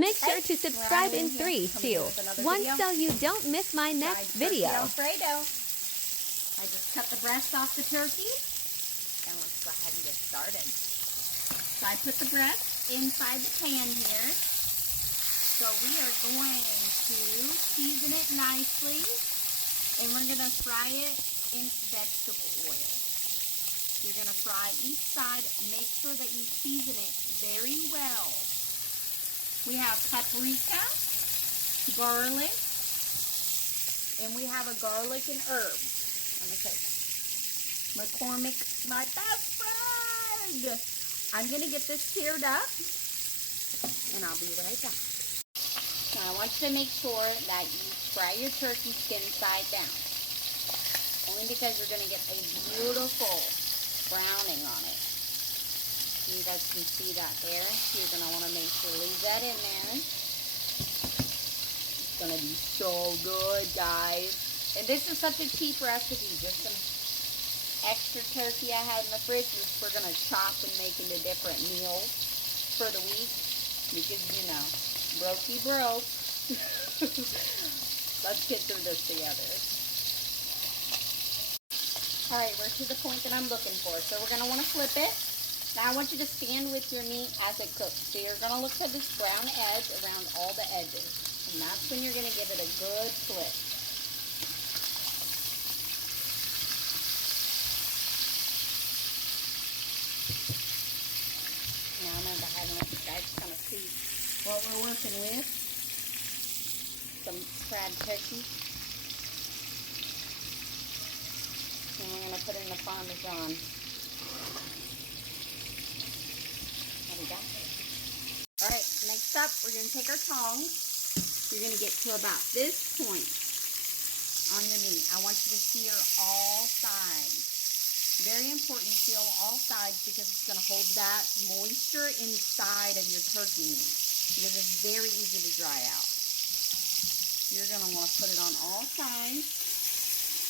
Make sure to subscribe in 3, 2, 1 so you don't miss my next video. Turkey Alfredo. I just cut the breast off the turkey, and let's go ahead and get started. So I put the breast inside the pan here. So we are going to season it nicely, and we're going to fry it in vegetable oil. You're going to fry each side. Make sure that you season it very well. We have paprika, garlic, and we have a garlic and herb. Let me take McCormick, my best friend. I'm going to get this seared up, and I'll be right back. Now, I want you to make sure that you fry your turkey skin side down. Only because you're going to get a beautiful browning on it. You guys can see that there. You're going to want to make sure to leave that in there. It's going to be so good, guys. And this is such a cheap recipe. Just some extra turkey I had in the fridge. We're going to chop and make into different meals for the week. Because, you know, brokey broke. Let's get through this together. Alright, we're to the point that I'm looking for. So we're going to want to flip it. Now I want you to stand with your meat as it cooks. So you're going to look for this brown edge around all the edges. And that's when you're going to give it a good flip. Now I'm going to go ahead and let you guys kind of see what we're working with. Some fried turkey. And we're going to put in the Parmesan. Alright, next up, we're going to take our tongs. You're going to get to about this point on your meat. I want you to sear all sides. Very important to seal all sides because it's going to hold that moisture inside of your turkey meat. Because it's very easy to dry out. You're going to want to put it on all sides.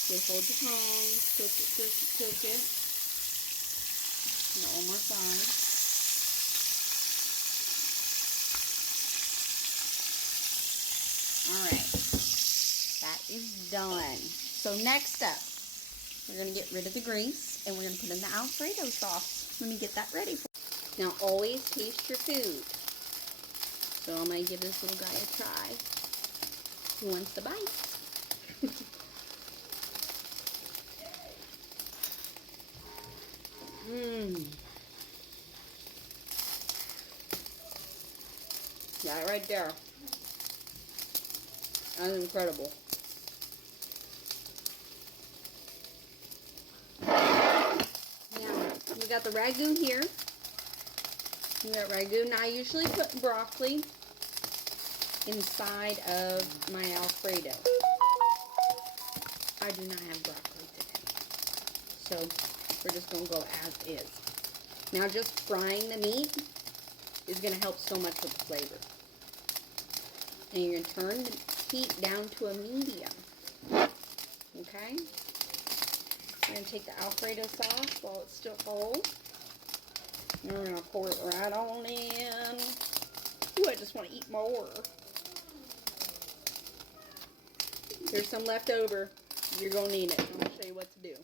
Just hold your tongs, cook it, cook it, cook it. One more side. Alright, that is done. So next up, we're going to get rid of the grease and we're going to put in the Alfredo sauce. Let me get that ready for you. Now always taste your food. So I'm going to give this little guy a try. Who wants to bite? That right there. That's incredible. Now, we got the ragu here. We got ragu. Now, I usually put broccoli inside of my Alfredo. I do not have broccoli today. So, we're just going to go as is. Now, just frying the meat is going to help so much with the flavor. And you're going to turn the heat down to a medium. Okay? We're going to take the Alfredo sauce while it's still cold. And we're going to pour it right on in. Ooh, I just want to eat more. There's some left over. You're going to need it. I'm going to show you what to do.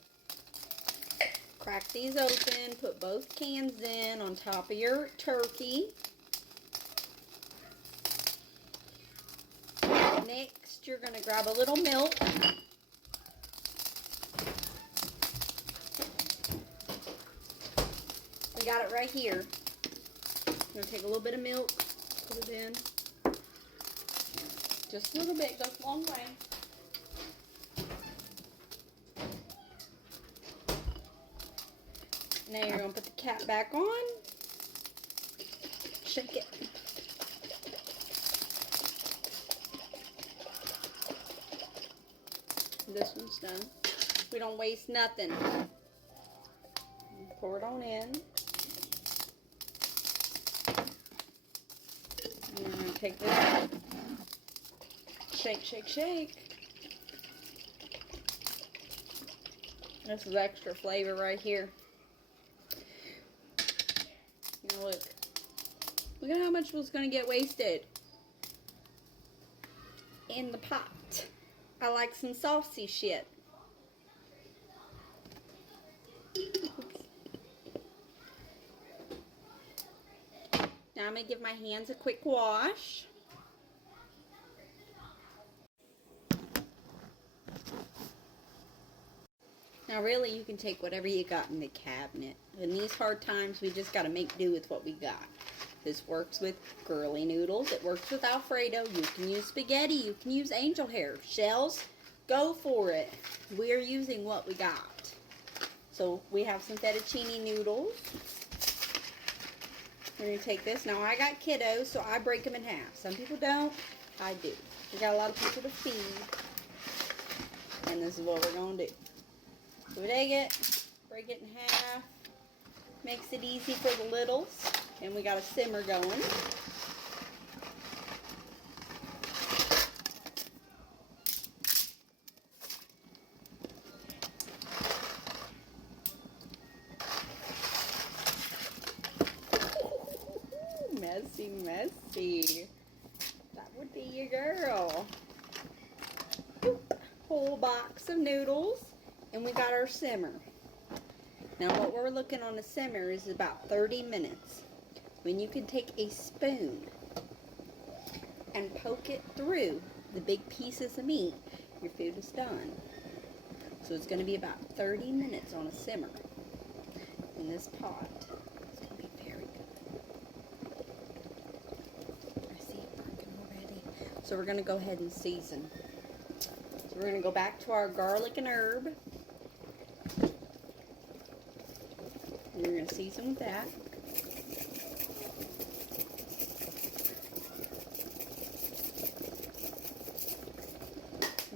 Crack these open. Put both cans in on top of your turkey. Next, you're going to grab a little milk. We got it right here. I'm going to take a little bit of milk, put it in. Just a little bit, goes a long way. Now you're going to put the cap back on. Shake it. This one's done. We don't waste nothing. Pour it on in. And I'm going to take this out. Shake, shake, shake. This is extra flavor right here. Now look. Look at how much was going to get wasted. in the pot. I like some saucy shit. Now I'm going to give my hands a quick wash. Now really you can take whatever you got in the cabinet. In these hard times we just got to make do with what we got. This works with girly noodles. It works with Alfredo. You can use spaghetti. You can use angel hair. Shells, go for it. We're using what we got. So we have some fettuccine noodles. We're going to take this. Now I got kiddos, so I break them in half. Some people don't. I do. We got a lot of people to feed. And this is what we're going to do. So we take it, break it in half. Makes it easy for the littles. And we got a simmer going. Messy, messy. That would be your girl. Whole box of noodles. And we got our simmer. Now what we're looking on the simmer is about 30 minutes. When you can take a spoon and poke it through the big pieces of meat, your food is done. So it's going to be about 30 minutes on a simmer in this pot. It's going to be very good. I see it working already. So we're going to go ahead and season. So we're going to go back to our garlic and herb. And we're going to season with that.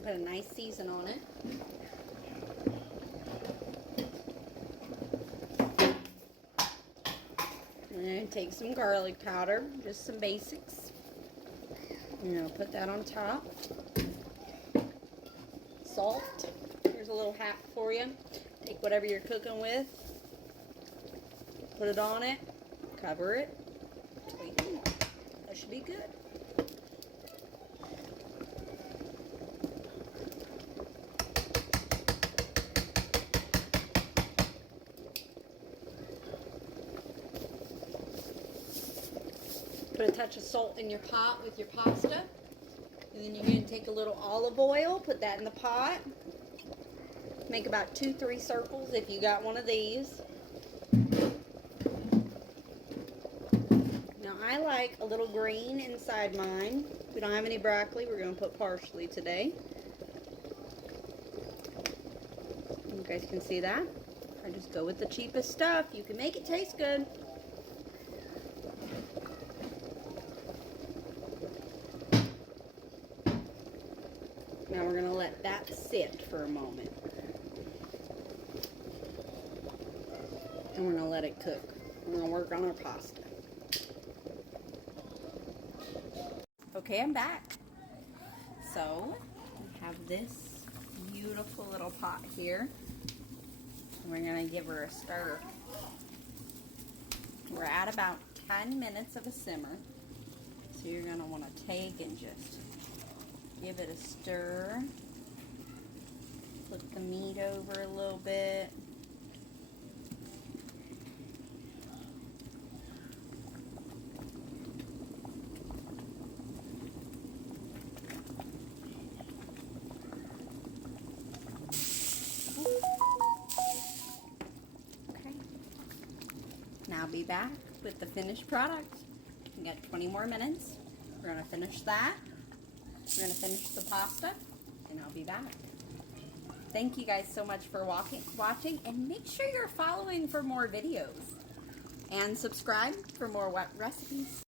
Put a nice season on it. And then take some garlic powder, just some basics. And I'll put that on top. Salt. Here's a little hat for you. Take whatever you're cooking with. Put it on it. Cover it. That should be good. Put a touch of salt in your pot with your pasta. And then you're going to take a little olive oil, put that in the pot. Make about 2-3 circles if you got one of these. Now I like a little green inside mine. If we don't have any broccoli, we're going to put parsley today. You guys can see that. I just go with the cheapest stuff. You can make it taste good. Now we're going to let that sit for a moment. And we're going to let it cook. We're going to work on our pasta. Okay, I'm back. So, we have this beautiful little pot here. And we're going to give her a stir. We're at about 10 minutes of a simmer. So you're going to want to take and just give it a stir. Flip the meat over a little bit. Okay. Now I'll be back with the finished product. We got 20 more minutes. We're going to finish that. We're going to finish the pasta, and I'll be back. Thank you guys so much for watching, and make sure you're following for more videos. And subscribe for more recipes.